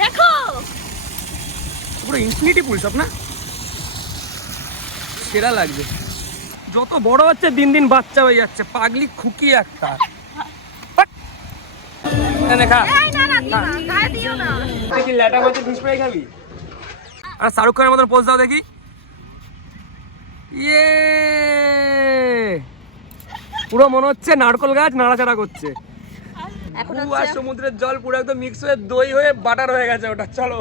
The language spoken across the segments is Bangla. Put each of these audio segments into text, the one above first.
দেখো পুরো ইনফিনিটি পুল সব না, সেরা লাগছে। যত বড় হচ্ছে দিন দিন বাচ্চা হয়ে যাচ্ছে, পাগলি খুকি একটা। দেখি ল্যাটা মাছের ফিশ ফ্রাই খাবি? আর শাহরুখ খানের মতন পোজ দাও দেখি। ইয়ে, পুরো মনে হচ্ছে নারকল গাছ নাড়াচাড়া করছে। আর সমুদ্রের জল পুরো একদম মিক্স হয়ে দই হয়ে বাটার হয়ে গেছে ওটা। চলো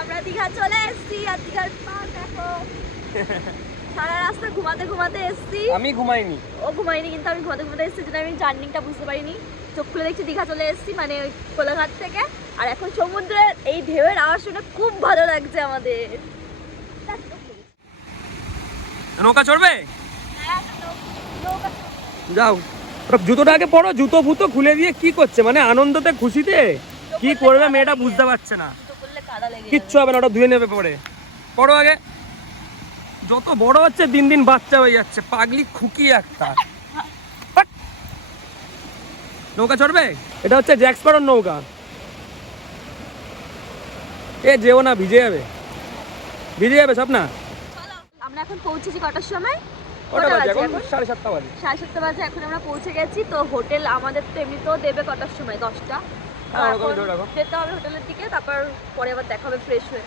আমরা দীঘা চলে এসেছি। আর দীঘার পার্ক দেখো, সারা রাস্তা ঘুমাতে ঘুমাতে এসেছি। আমি ঘুমাইনি, ও ঘুমাইনি, কিন্তু আমি ঘুমাতে ঘুমাতে এসেছি জন্য আমি জার্নিটা বুঝতে পারিনি। চোখ খুলে দেখছি দীঘা চলে এসেছি, মানে ওই কোলাঘাট থেকে। আর এখন সমুদ্রের এই ঢেউয়ের আওয়াজ শুনে খুব ভালো লাগছে আমাদের। নৌকা চড়বে? যাও, জুতোটা আগে পরো। জুতো ফুতো খুলে দিয়ে কি করছে, মানে আনন্দতে খুশিতে কি করবে মেয়েটা বুঝতে পারছে না। কিচ্ছু হবে না, ওটা ধুয়ে নেবে পরে। পড়ো আগে। যত বড় হচ্ছে দিন দিন বাচ্চা হয়ে যাচ্ছে, পাগলি খুকি একটা। নৌকা চড়বে? এটা হচ্ছে জ্যাক স্প্যারোর নৌকা। এ যেও না, ভিজে যাবে, ভিজে যাবে সব না। আমরা এখন পৌঁছেছি কটার সময়? ওটা বাজে এখন 7:30 বাজে। 7:30 বাজে এখন আমরা পৌঁছে গেছি। তো হোটেল আমাদের তো এমনিতেও দেবে কটার সময়? 10টা। যেতে হবে হোটেলের দিকে, তারপর পরে আবার দেখা হবে ফ্রেশ হয়ে।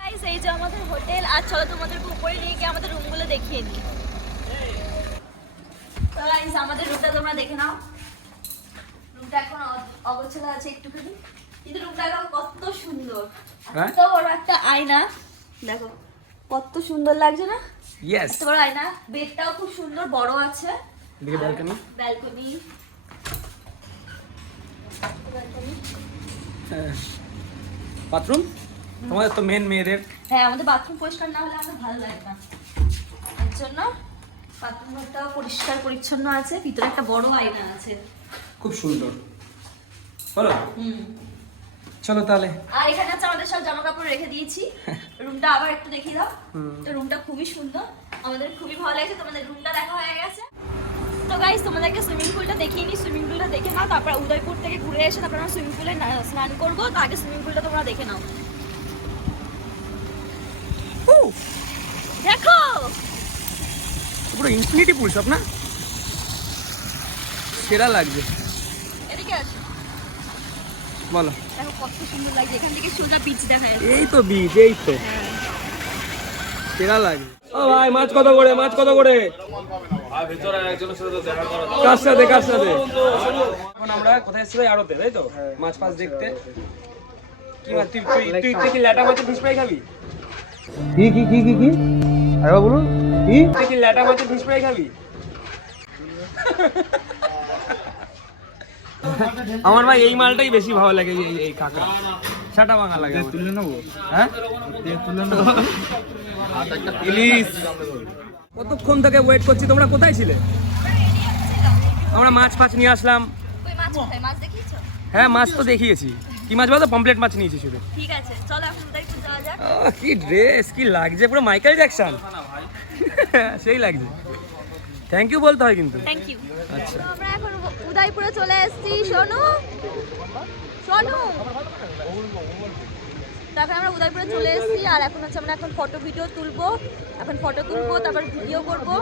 গাইস, এই যে আমাদের হোটেল। আর চলো তোমাদেরকে উপরে নিয়ে গিয়ে আমাদের রুমগুলো দেখিয়ে নিই। তো গাইস, আমাদের রুমটা তোমরা দেখে নাও। রুমটা এখন অগোছালো আছে একটুখানি, কিন্তু রুমটা কত সুন্দর। এত বড় একটা আয়না দেখো, কত সুন্দর লাগছে না? ইয়েস, এত বড় আয়না। বেডটাও খুব সুন্দর বড় আছে। এদিকে ব্যালকনি, ব্যালকনি, বাথরুম। তোমাদের তো মেন মেয়েদের। হ্যাঁ, আমাদের বাথরুম পরিষ্কার না হলে আমাদের ভালো লাগে না, এর জন্য বাথরুমটাও পরিষ্কার পরিচ্ছন্ন আছে। ভিতরে একটা বড় আয়না আছে, খুব সুন্দর। বলো, চলো তাহলে। আর এখানে আছে আমাদের সব জামা কাপড় রেখে দিয়েছি। রুমটা আবার একটু দেখিয়ে দাও। তো রুমটা খুবই সুন্দর, আমাদের খুবই ভালো লাগছে। তোমাদের রুমটা দেখা হয়ে গেছে। তো গাইস, তোমাদেরকে সুইমিং পুলটা দেখিয়ে নিই। সুইমিং পুলটা দেখে নাও, তারপর উদয়পুর থেকে ঘুরে এসে তারপর আমরা সুইমিং পুলে স্নান করবো। তো আগে সুইমিং পুলটা তোমরা দেখে নাও। দেখো পুরো ইনফিনিটি পুল সব না, সেরা লাগছে। এদিকে আসো, বলো। দেখো কত সুন্দর লাগছে, এখান থেকে সোজা বিচ দেখা যাচ্ছে। এই তো বিচ, এই তো সেরা লাগে। ও ভাই, মাছ কত করে? মাছ কত করে? কার সাথে কার সাথে? এখন আমরা কোথায় এসেছি? আড়তে, তাই তো? মাছ ফাছ দেখতে। কি মাছ? তুই কি ল্যাটা মাছের ফিশ ফ্রাই খাবি? কি কি কি কি কি আরে বলুন, তুই কি ল্যাটা মাছের ফিশ ফ্রাই খাবি? আমার ভাই এই মালটাই বেশি ভালো লাগে, এই কাঁকড়া ছাটা ভাঙা লাগে। তুলে নেবো? হ্যাঁ, তুলে নেবো। ইলিশ। কতক্ষণ থেকে ওয়েট করছি, তোমরা কোথায় ছিলে? আমরা মাছ ফাছ নিয়ে আসলাম। হ্যাঁ, মাছ তো দেখিয়েছি। কি মাছ বলতো? পমপ্লেট মাছ নিয়েছি শুধু। ঠিক আছে, চলো এখন দেখতে যাওয়া যাক। কি ড্রেস, কি লাগছে, পুরো মাইকেল জ্যাকসন। সেই লাগছে। থ্যাংক ইউ বলতে হয় কিন্তু। Thank you. আচ্ছা, আমরা এখন উদয়পুরে চলে এসেছি। শোনো শোনো, তারপর আমরা উদয়পুরে চলে এসেছি। আর এখন হচ্ছে আমরা এখন ফটো ভিডিও তুলবো। তারপর ভিডিও করবো,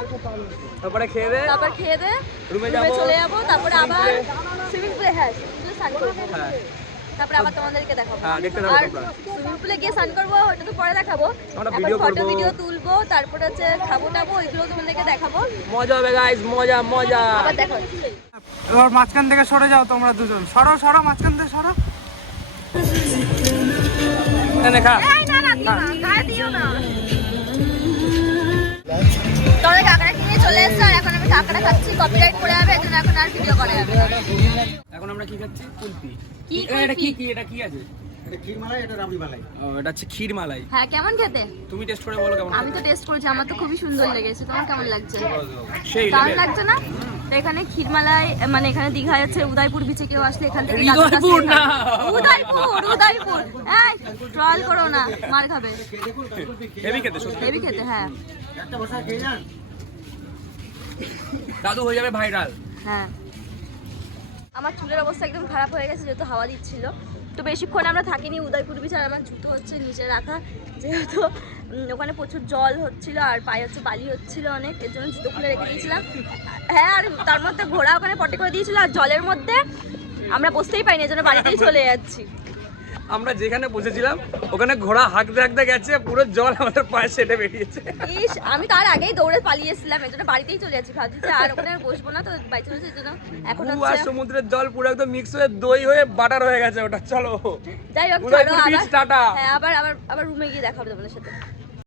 তারপরে খেয়ে দে, রুমে চলে যাবো। তারপরে আবার সুইমিং পুলে, হ্যাঁ সুইমিং পুলে স্নান করবো। তারপরে আবার তোমাদেরকে দেখাবো। আর সুইমিং পুলে গিয়ে স্নান করবো, ওটা তো পরে দেখাবো। ফটো ভিডিও তুলবো, তারপরে হচ্ছে খাবো টাবো, ওইগুলো তোমাদেরকে দেখাবো। মজা হবে গাইস, মজা মজা। আবার দেখো। এবার মাঝখান থেকে সরে যাও তোমরা দুজন। সরো সরো, মাঝখান থেকে সরো। চলে এসছে। আর এখন আমি কাঁকড়া খাচ্ছি, কপিরাইট করে যাবে, এজন্য এখন আর ভিডিও করা যাবে না। এখন আমরা কি খাচ্ছি? কুলফি। কি এটা কি কি এটা কি আছে? এটা হচ্ছে ক্ষীর মালাই। হ্যাঁ কেমন খেতে? তুমি টেস্ট করে বলো কেমন। আমি তো টেস্ট করেছি, আমার তো খুবই সুন্দর লেগেছে। তোমার কেমন লাগছে? সেই দারুণ লাগছে না? তো এখানে ক্ষীরমালাই মানে এখানে দীঘায় হচ্ছে উদয়পুর বিচে কেউ আসলে এখান থেকে উদয়পুর না। উদয়পুর এই ট্রল করো না, মার খাবে। হেভি খেতে সত্যি। হেভি খেতে হ্যাঁ। দাদু হয়ে যাবে ভাইরাল। হ্যাঁ আমার চুলের অবস্থা একদম খারাপ হয়ে গেছে যেহেতু হাওয়া দিচ্ছিল। তো বেশিক্ষণ আমরা থাকিনি উদয়পুর বিচ, আর আমার জুতো হচ্ছে নিচে রাখা যেহেতু ওখানে প্রচুর জল হচ্ছিল আর পায়ে হচ্ছে বালি হচ্ছিল অনেক, এর জন্য জুতো খুলে রেখে দিয়েছিলাম। হ্যাঁ আর তার মধ্যে ঘোড়া ওখানে পটে করে দিয়েছিল আর জলের মধ্যে আমরা বসতেই পাইনি, এর জন্য বাড়িতেই চলে যাচ্ছি। আমরা যেখানে বসেছিলাম ওখানে ঘোড়া হাঁকতে হাঁকতে গেছে, পুরো জল আমাদের পায়ে সেটে বেরিয়েছে। ইস আমি তার আগেই দৌড়ে পালিয়েছিলাম, এর জন্য বাড়িতেই চলে যাচ্ছি। ভাবছি যে আর ওখানে আর বসবো না, তো বাড়ি চলে যাচ্ছি। এর জন্য এখন পুরো আর হচ্ছে সমুদ্রের জল পুরো একদম মিক্স হয়ে দই হয়ে বাটার হয়ে গেছে ওটা। চলো যাই হোক উদয়পুর চলো beach, আবার টাটা। হ্যাঁ আবার রুমে গিয়ে দেখা হবে তোমাদের সাথে।